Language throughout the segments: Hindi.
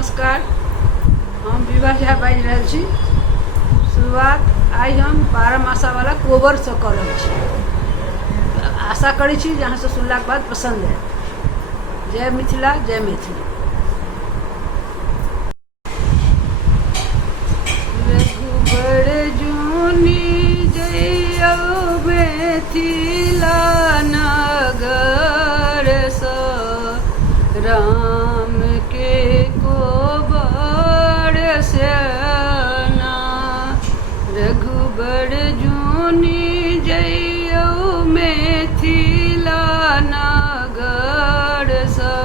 नमस्कार, हम विभा झा बाजि रहल छी। शुरुआत आइ हम 12 मासा वाला कोबर से कर रहल छी। आशा करै छी जे अहाँसँ सुनलाक बाद पसंद आयत। जय मिथिला, जय मैथिली। रघुबर जूनी जइयौ मिथिला नगर सँ, राम के कोबर श्याना। रघुबर जूनी जइयौ मिथिला नगर सँ,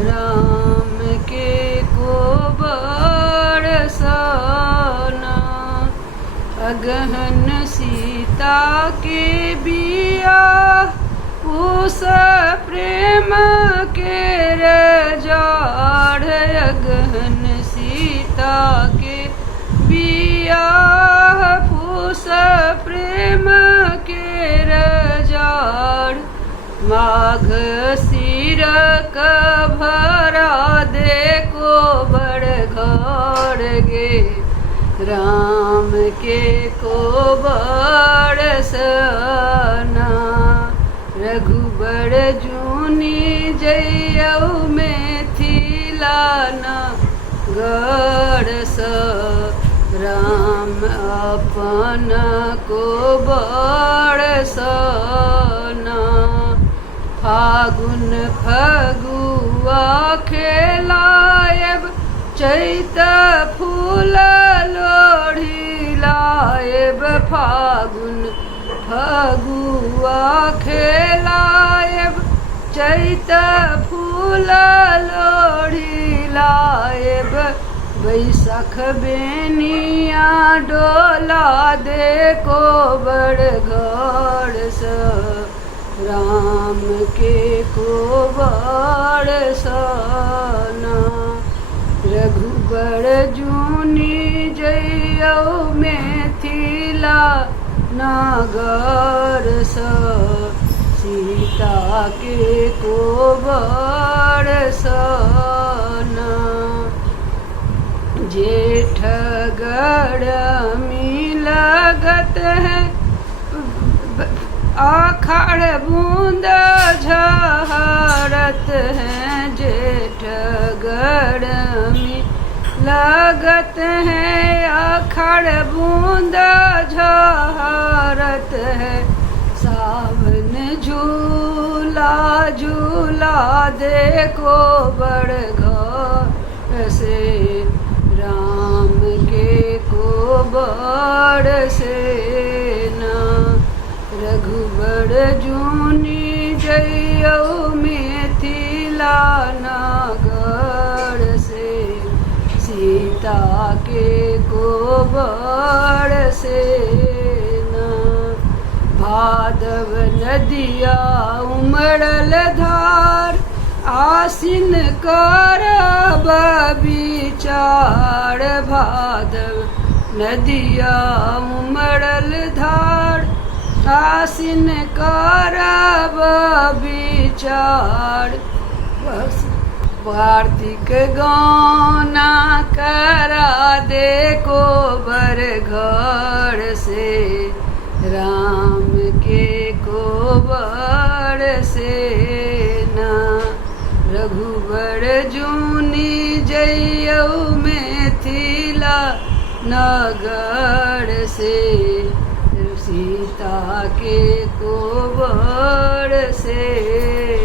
राम के कोबर श्याना। अगहन सीता के बियाह, उस प्रेम के रजाड़। अगहन सीता के बियाह, उस प्रेम के रजाड़। माघ सिरक भरा देखो बड़ घर गे, राम के कोबर श्याना। रघुबर जूनी जइयौ मिथिला नगर सँ, राम अपन कोबर श्याना। फागुन फगुआ खेलायब, चैत फूल लोढ़ी लायब। फागुन फगुआ खेलायब, चैत फूल लोढ़ी लायब। बैसाख बेनिया डोला देखो बड़ घर सँ, राम के कोबर श्याना। रघुबर जूनी जइयौ मिथिला नगर सँ, सीता के कोबर श्याना। जेठ गरमी लगत है, आषाढ़ बूंद झरत है। जेठ गरमी लगत है, आषाढ़ बूंद झरत है। सावन झूला झूला देखो बड़ घर से, राम के कोबर श्याना। रघुबर जूनी जइयौ मिथिला नगर से, सीता के कोबर श्याना। भादव नदिया उमड़ल धार, आसिन करब विचार। भादव नदिया उमड़ल धार, आसिन करब विचार। कार्तिक गौना करा देखो बर घर से, राम के कोबर श्याना। रघुबर जूनी जइयौ मिथिला नगर से, सीता के कोबर श्याना।